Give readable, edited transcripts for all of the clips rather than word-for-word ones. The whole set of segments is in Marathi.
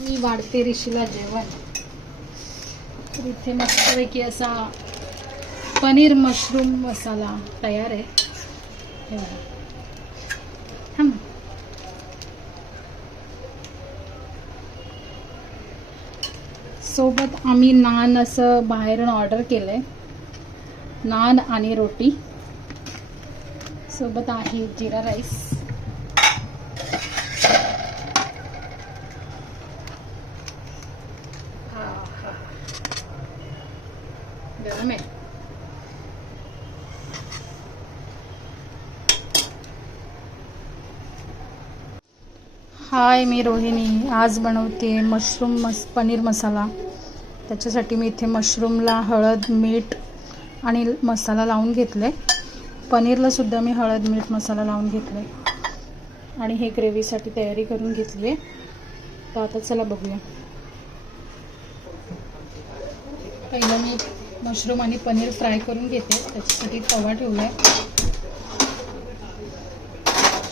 मी वाढते ऋषीला जेवण. तर इथे मस्तपैकी असा पनीर मशरूम मसाला तयार आहे. हे बघा. सोबत आम्ही नान असं बाहेरून ऑर्डर केलंय. नान आणि रोटी सोबत आहे जिरा राईस. गरम आहे. हाय, मी रोहिणी. आज बनवते पनीर मसाला. त्याच्यासाठी मी इथे मशरूमला हळद मीठ आणि मसाला लावून घेतले. पनीरला सुद्धा मी हळद मीठ मसाला लावून घेतले आणि हे ग्रेव्हीसाठी तयारी करून घेतली आहे. तर आता चला बघूया. पहिलं मी मशरूम आणि पनीर फ्राय करून घेते. त्याच्यासाठी तवा ठेवला आहे.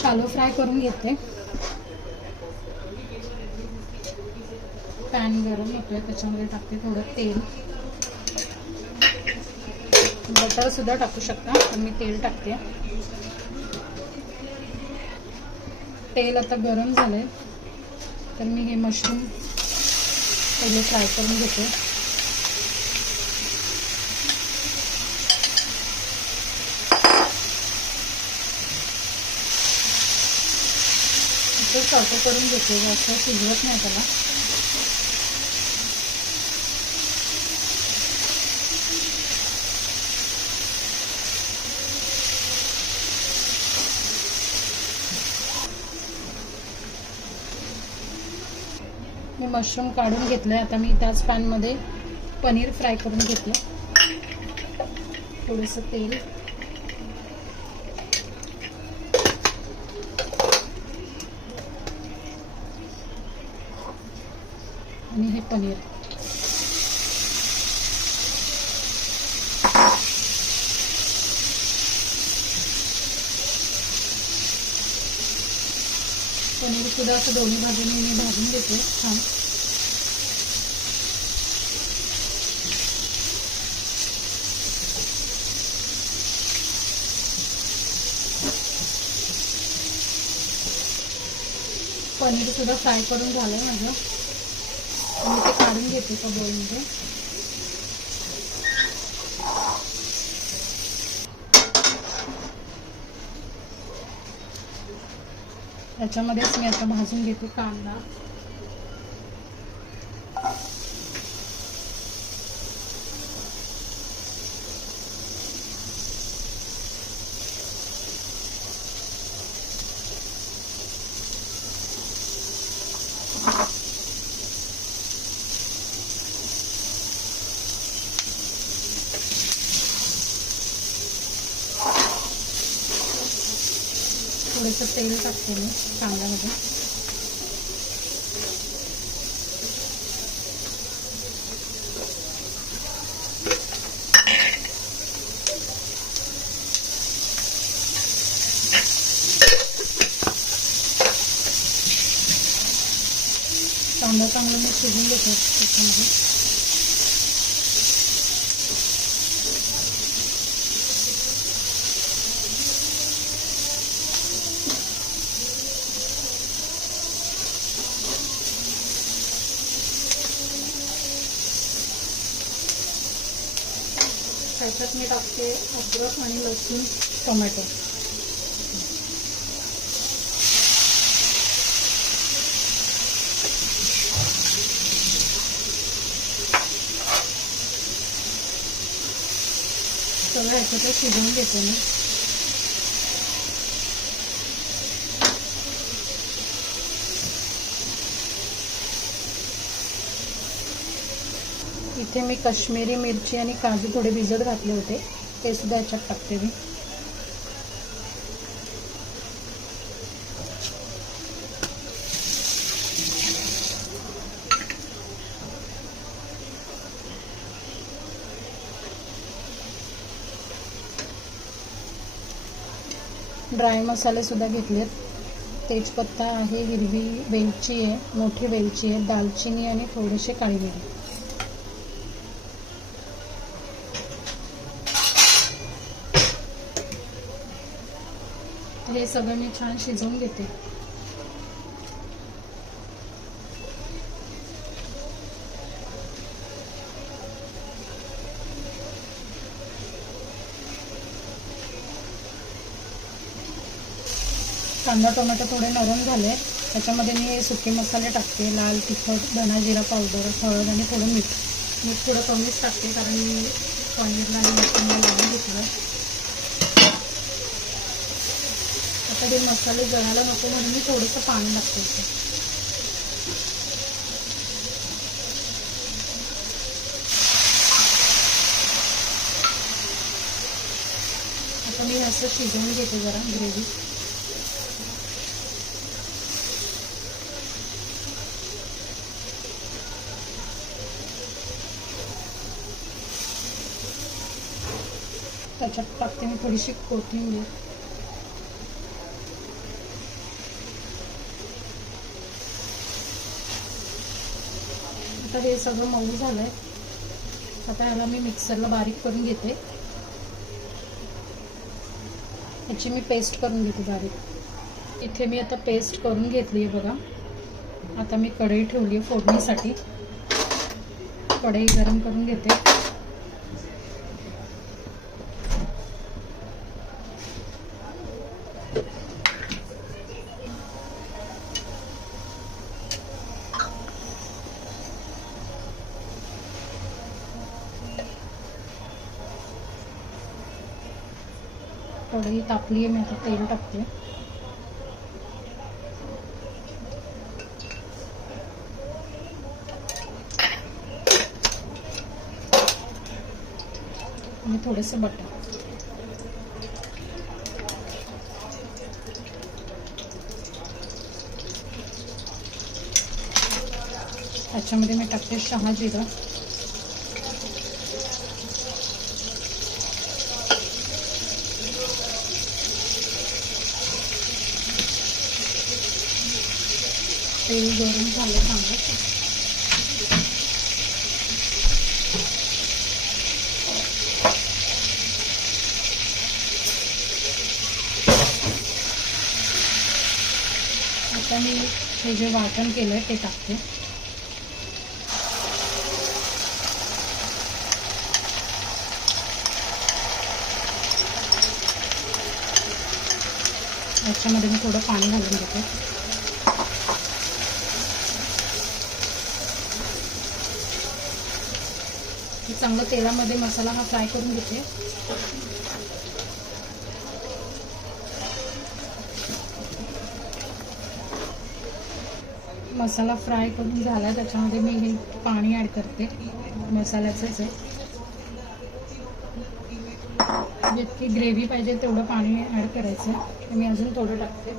शालो फ्राय करून घेते. पॅन गरम होतोय, त्याच्यामध्ये टाकते थोडं तेल. बटर सुद्धा टाकू शकता, पण मी तेल टाकते. तेल आता गरम झालंय, तर मी हे मशरूम पहिले फ्राय करून घेते. सॉटे करून घेते, जास्त शिजवत नाही त्याला. मी मशरूम काढून घेतले. आता मी त्याच पॅनमध्ये पनीर फ्राय करून घेतलं. थोडंसं तेल, आणि हे पनीर. पनीर सुद्धा असं दोन्ही बाजूने मी भाजून घेते छान. पनीर सुद्धा फ्राय करून झालंय माझं. मी ते काढून घेते त्या बोलमध्ये. त्याच्यामध्येच मी आता भाजून घेते कांदा. थोडंसं तेल टाकते मी कांद्यामध्ये. कांदा चांगला मी शिजून घेते त्याच्यामध्ये. त्याच्यात मी टाकते अद्रक आणि लसूण टोमॅटो. सगळं ह्याच्यात शिजवून घेते मी. इथे मी काश्मीरी मिरची आणि काजू थोडे भिजत घातले होते, ते सुद्धा ह्याच्यात टाकते मी. ड्राय मसाले सुद्धा घेतलेत. तेजपत्ता आहे, हिरवी वेलची आहे, मोठी वेलची आहे, दालचिनी आणि थोडेसे काळी मिरी. हे सगळं मी छान शिजवून घेते. कांदा टोमॅटो थोडे नरम झाले, त्याच्यामध्ये मी हे सुके मसाले टाकते. लाल तिखट, धना जिरा पावडर, हळद आणि थोडं मीठ. मीठ थोडं कमीच टाकते कारण मी पनीरला आणि मटनला लावून घेतलं. आता हे मसाले जळायला नको म्हणून मी थोडंसं पाणी टाकते इथे. आता मी असं शिजवून घेते जरा ग्रेव्ही. त्याच्यात टाकते मी थोडीशी कोथिंबीर. आता हे सगळं मऊ झालंय. आता ह्याला मी मिक्सरला बारीक करून घेते. याची मी पेस्ट करून घेते बारीक. इथे मी आता पेस्ट करून घेतली आहे बघा. आता मी कढई ठेवली आहे फोडणीसाठी. कढई गरम करून घेते. कढई तापली आहे, मी आता तेल टाकते. आणि थोडेसे बटर. त्याच्यामध्ये मी टाकते शहा जिरा. तेल गरम झालं चांगलं. आता मी हे जे वाटण केलंय ते टाकते. याच्यामध्ये मी थोडं पाणी घालून घेते. चांगलं तेलामध्ये मसाला हा फ्राय करून घेते. मसाला फ्राय करून झाला, त्याच्यामध्ये मी हे पाणी ॲड करते मसाल्याचंच आहे. जितकी ग्रेव्ही पाहिजे तेवढं पाणी ॲड करायचं आहे. मी अजून थोडं टाकते.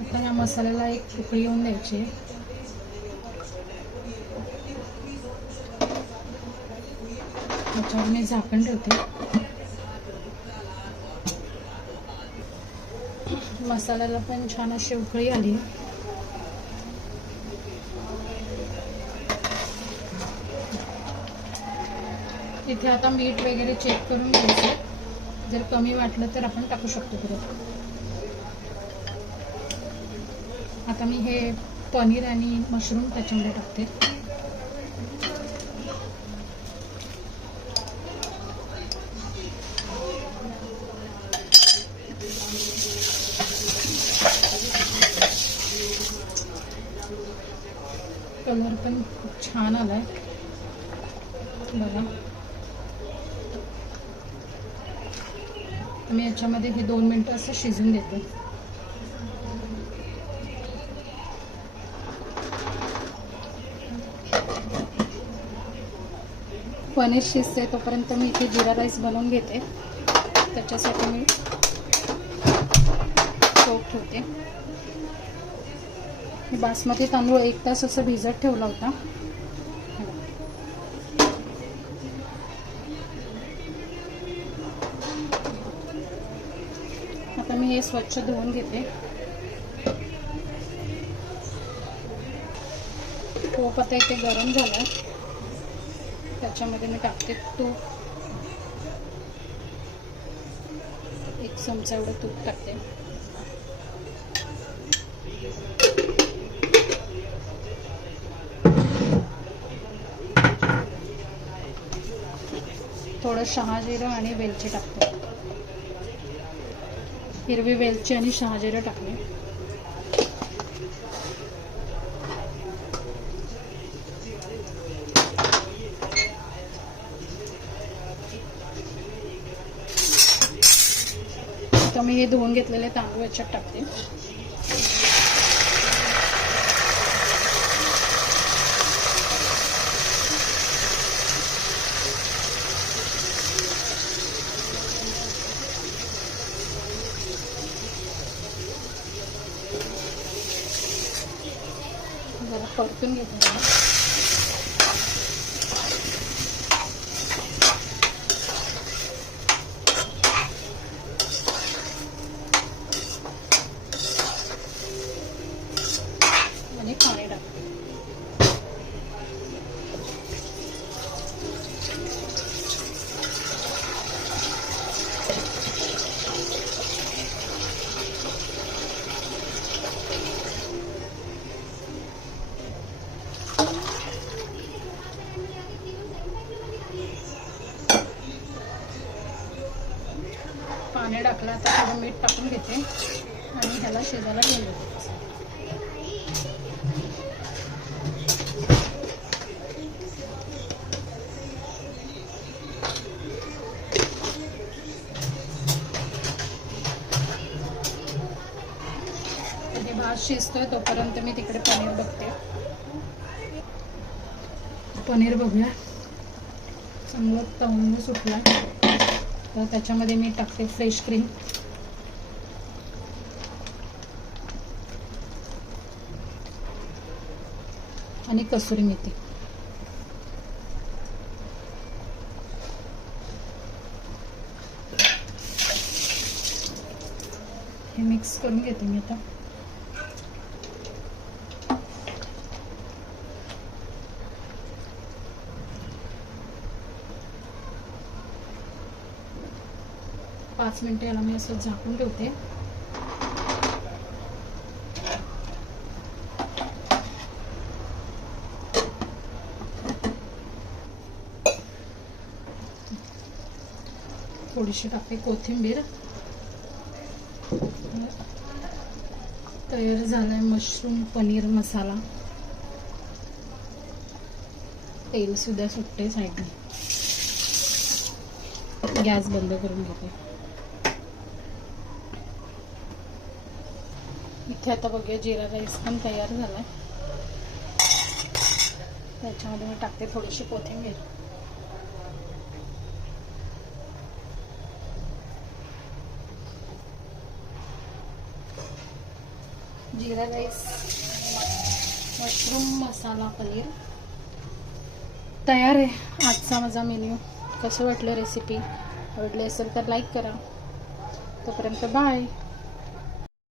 आता या मसाल्याला एक उकळी येऊन द्यायची. त्याच्यावर मी झाकण ठेवते. मसाल्याला पण छान अशी उकळी आली. इथे आता मीठ वगैरे चेक करून घ्यायचं. जर कमी वाटलं तर आपण टाकू शकतो परत. आता मी हे पनीर आणि मशरूम त्याच्यामध्ये टाकते. कलर पण खूप छान आलाय बघा. मी याच्यामध्ये हे 2 मिनिटं असं शिजून देते. पनीर शिजते तोपर्यंत मी इथे जिरा राईस बनवून घेते. त्याच्यासाठी मी सोप ठेवते. बासमती तांदूळ 1 तास असं भिजत ठेवला होता. मी हे स्वच्छ धुवून घेते. तूप आता इथे गरम झालं, त्याच्यामध्ये मी टाकते तूप. 1 चमचा एवढं तूप टाकते. थोडं शहाजिरं आणि वेलची टाकते. हिरवी वेलची आणि शहाजिरं टाकले. तर मी हे धुवून घेतलेले तांदूळ याच्यात टाकते. जरा परतून घेते. आणि पाणी टाकते. पाणी टाकलं, आता थोडं मीठ टाकून घेते आणि ह्याला शिजायला ठेवून देते. भात शिजतोय तोपर्यंत मी तिकडे पनीर बघते. पनीर बघूया. चांगलं तवंग सुटला तर त्याच्यामध्ये मी टाकते फ्रेश क्रीम. आणि कसुरी मेथी. हे मिक्स करून घेते मी आता. पाच मिनिटे याला मी असं झाकून ठेवते. थोडीशी टाकते कोथिंबीर. तयार झालाय मशरूम पनीर मसाला. तेल सुद्धा सुटते साईडने. गॅस बंद करून घेते. इथे आता बघूया जिरा राईस पण तयार झालाय. त्याच्यामध्ये मी टाकते थोडीशी कोथिंबीर. जिरा राईस मशरूम मसाला पनीर तयार आहे. आजचा माझा मेन्यू. कसं वाटलं रेसिपी? आवडली असेल तर लाईक करा. तोपर्यंत बाय.